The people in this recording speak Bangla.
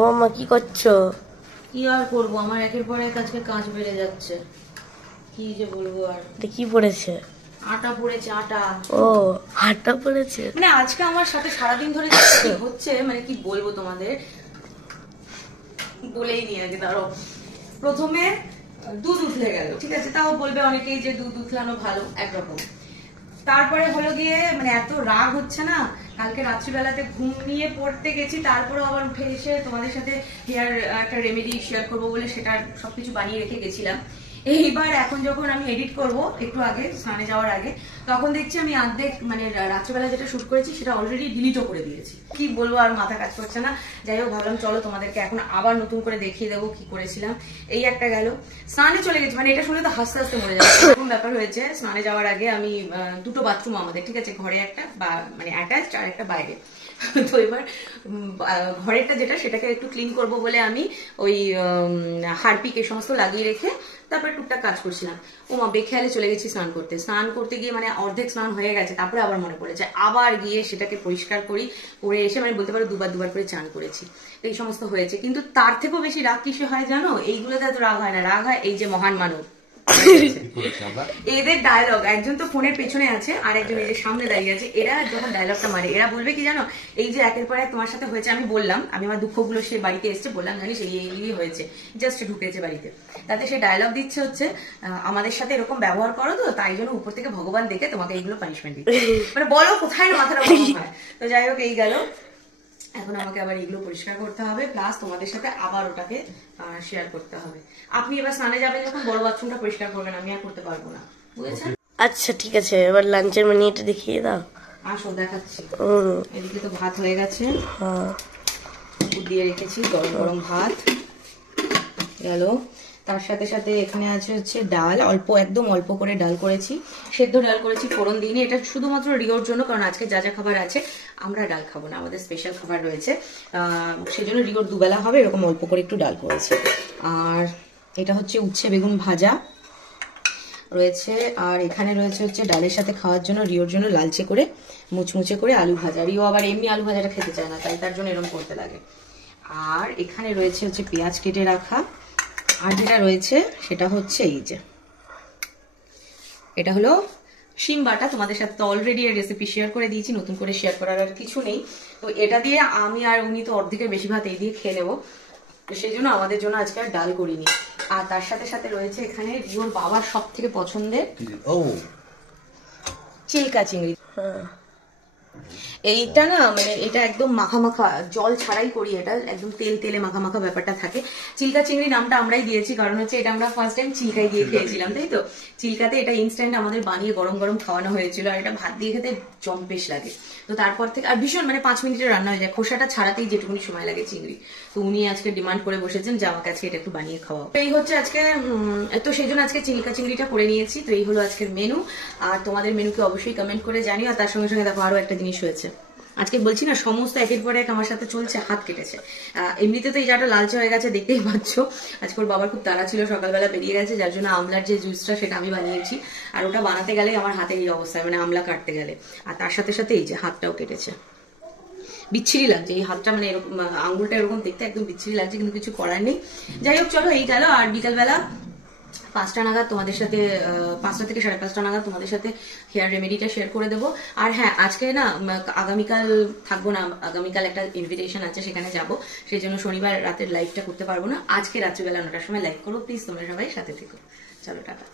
মামা কি করছো? কি আর করবো, আমার একের পর এক আজকে কাজ বেড়ে যাচ্ছে। কি যে বলবো আর। এটা কি পড়েছে? আটা পড়েছে, আটা। ও, আটা পড়েছে। মানে আজকে আমার সাথে সারাদিন ধরে কি হচ্ছে, মানে কি বলবো তোমাদের, বলেই নিয়ে আগে। দাঁড়াও, প্রথমে দুধ উঠলে গেল, ঠিক আছে, তাও বলবে অনেকেই যে দুধ উঠলানো ভালো, একরকম। তারপরে হলো গিয়ে মানে এত রাগ হচ্ছে না, কালকে রাত্রিবেলাতে ঘুম নিয়ে পড়তে গেছি, তারপরে আবার উঠে এসে তোমাদের সাথে হেয়ার একটা রেমেডি শেয়ার করবো বলে সেটা সবকিছু বানিয়ে রেখে গেছিলাম। এইবার এখন যখন আমি এডিট করব একটু আগে স্নানে যাওয়ার আগে, তখন দেখছি আমি অর্ধেক মানে রাত্রিবেলা যেটা শুট করেছি সেটা অলরেডি ডিলিটও করে দিয়েছি। কি বলবো, আর মাথা কাজ করছে না। যাই হোক, ভাবলাম চলো তোমাদেরকে এখন আবার নতুন করে দেখিয়ে দেবো কি করেছিলাম। এই একটা গেল, স্নানে চলে গেছি, মানে এটা শুনে তো হাসতে হাসতে মরে যাচ্ছে। এরকম ব্যাপার হয়েছে, স্নানে যাওয়ার আগে আমি দুটো বাথরুম আমাদের, ঠিক আছে, ঘরে একটা মানে অ্যাটাচড আর একটা বাইরে। তো এবার ঘরেরটা যেটা সেটাকে একটু ক্লিন করব বলে আমি ওই হারপিক এই সমস্ত লাগিয়ে রেখে তারপরে টুকটাক কাজ করছিলাম। ওমা বেখেয়ালে চলে গেছি স্নান করতে গিয়ে মানে অর্ধেক স্নান হয়ে গেছে, তারপরে আবার মনে পড়েছে আবার গিয়ে সেটাকে পরিষ্কার করি, করে এসে মানে বলতে পারো দুবার করে চান করেছি। এই সমস্ত হয়েছে, কিন্তু তার থেকেও বেশি রাগ কিসে হয় জানো? এইগুলোতে এত রাগ হয় না, রাগ হয় এই যে মহান মানব এদের ডায়লগ। একজন তো ফোনের পেছনে আছে আর একজন এই যে সামনে দাঁড়িয়ে আছে। এরা যখন ডায়লগটা মারে, এরা বলবে কি জানো, এই যে একের পর এক তোমার সাথে হয়েছে, আমি বললাম, আমি আমার দুঃখগুলো সে বাড়িতে এসছে বললাম, জানিস এই হয়েছে, জাস্ট ঢুকেছে বাড়িতে, তাতে সে ডায়লগ দিচ্ছে হচ্ছে আমাদের সাথে এরকম ব্যবহার করো তো তাই জন্য উপর থেকে ভগবান দেখে তোমাকে এইগুলো পানিশমেন্ট দিচ্ছে। মানে বলো কোথায় না মাথাটা গরম হয়। তো যাই হোক, এই গেল, এখন আমাকে আবার এগুলো পরিষ্কার করতে হবে, প্লাস তোমাদের সাথে আবার ওটাকে শেয়ার করতে হবে। আপনি এবার স্নানে যাবেন যখন, বড় বাথরুমটা পরিষ্কার করবেন, আমি আর করতে পারবো না, বুঝেছেন? আচ্ছা ঠিক আছে, এবার লাঞ্চের মেনুটা দেখিয়ে দাও। আসো দেখাচ্ছি। এদিকে তো ভাত হয়ে গেছে, দিয়ে রেখেছি গরম গরম ভাত গেল। তার সাথে সাথে এখানে আছে হচ্ছে ডাল, অল্প একদম অল্প করে ডাল করেছি, সেদ্ধ ডাল করেছি, ফোড়ন দিইনি। এটা শুধুমাত্র রিওর জন্য, কারণ আজকে যা যা খাবার আছে আমরা ডাল খাবো না, আমাদের স্পেশাল খাবার রয়েছে, সেজন্য রিওর দুবেলা হবে, এরকম অল্প করে একটু ডাল করেছি। আর এটা হচ্ছে উচ্ছে বেগুন ভাজা রয়েছে, আর এখানে রয়েছে হচ্ছে ডালের সাথে খাওয়ার জন্য রিওর জন্য লালচে করে মুচমুচে করে আলু ভাজা। রিও আবার এমনি আলু ভাজাটা খেতে চায় না, তাই তার জন্য এরকম করতে লাগে। আর এখানে রয়েছে হচ্ছে পেঁয়াজ কেটে রাখা, আর যেটা রয়েছে সেটা হচ্ছে এই যে এটা হলো শিম বাটা। তোমাদের সাথে তো অলরেডি এর রেসিপি শেয়ার করে দিয়েছি, নতুন করে শেয়ার করার আর কিছু নেই। তো এটা দিয়ে আমি আর উনি তো অর্ধেকের বেশি ভাত এই দিয়ে খেয়ে নেবো, সেই জন্য আমাদের জন্য আজকে আর ডাল করিনি। আর তার সাথে সাথে রয়েছে এখানে রিওর বাবার সব থেকে পছন্দের চিল্কা চিংড়ি। এইটা না মানে এটা একদম মাখা মাখা, জল ছাড়াই করি, এটা একদম তেল তেলে মাখা মাখা ব্যাপারটা থাকে। চিল্কা চিংড়ি নামটা আমরাই দিয়েছি, কারণ হচ্ছে এটা আমরা ফার্স্ট টাইম চিল্কায় দিয়ে খেয়েছিলাম, তাই তো। চিল্কাতে এটা ইনস্ট্যান্ট আমাদের বানিয়ে গরম গরম খাওয়ানো হয়েছিল, আর এটা ভাত দিয়ে খেতে জম্পেশ লাগে। তো তারপর থেকে আর ভীষণ মানে 5 মিনিটে রান্না হয়ে যায়, খোসাটা ছাড়াতেই যেটুকুনি সময় লাগে চিংড়ি। তো উনি আজকে ডিমান্ড করে বসেছেন যে আমাকে আজকে এটা একটু বানিয়ে খাওয়াও। এই হচ্ছে আজকে, তো সেই জন্য আজকে চিল্কা চিংড়িটা করে নিয়েছি। তো এই হলো আজকের মেনু, আর তোমাদের মেনুকে অবশ্যই কমেন্ট করে জানিও। আর তার সঙ্গে সঙ্গে দেখো আরো একটা জিনিস হয়েছে, আজকে বলছি না সমস্ত একের পর এক আমার সাথে চলছে, হাত কেটেছে। এমনিতে তো এই জায়গাটা লালচে হয়ে গেছে, দেখতেই পাচ্ছ। আজকে ওর বাবার খুব তাড়া ছিল, সকালবেলা বেরিয়ে গেছে, যার জন্য আমলার যে জুসটা সেটা আমি বানিয়েছি, আর ওটা বানাতে গেলে আমার হাতের এই অবস্থা, মানে আমলা কাটতে গেলে। আর তার সাথে সাথে এই যে হাতটাও কেটেছে, বিচ্ছিরি লাগছে এই হাতটা, মানে এরকম আঙ্গুলটা এরকম দেখতে একদম বিচ্ছিরি লাগছে, কিন্তু কিছু করার নেই। যাই হোক চলো, এই গেল। আর বিকালবেলা 5টা নাগাদ তোমাদের সাথে, 5টা থেকে 5:30 নাগাদ তোমাদের সাথে হেয়ার রেমেডিটা শেয়ার করে দেবো। আর হ্যাঁ, আজকে না আগামীকাল থাকবো না, আগামীকাল একটা ইনভিটেশন আছে, সেখানে যাব, সেই জন্য শনিবার রাতের লাইভটা করতে পারবো না। আজকে রাত্রিবেলা 9টার সময় লাইভ করবো, প্লিজ তোমরা সবাই সাথে থেকো। চলো টাটা।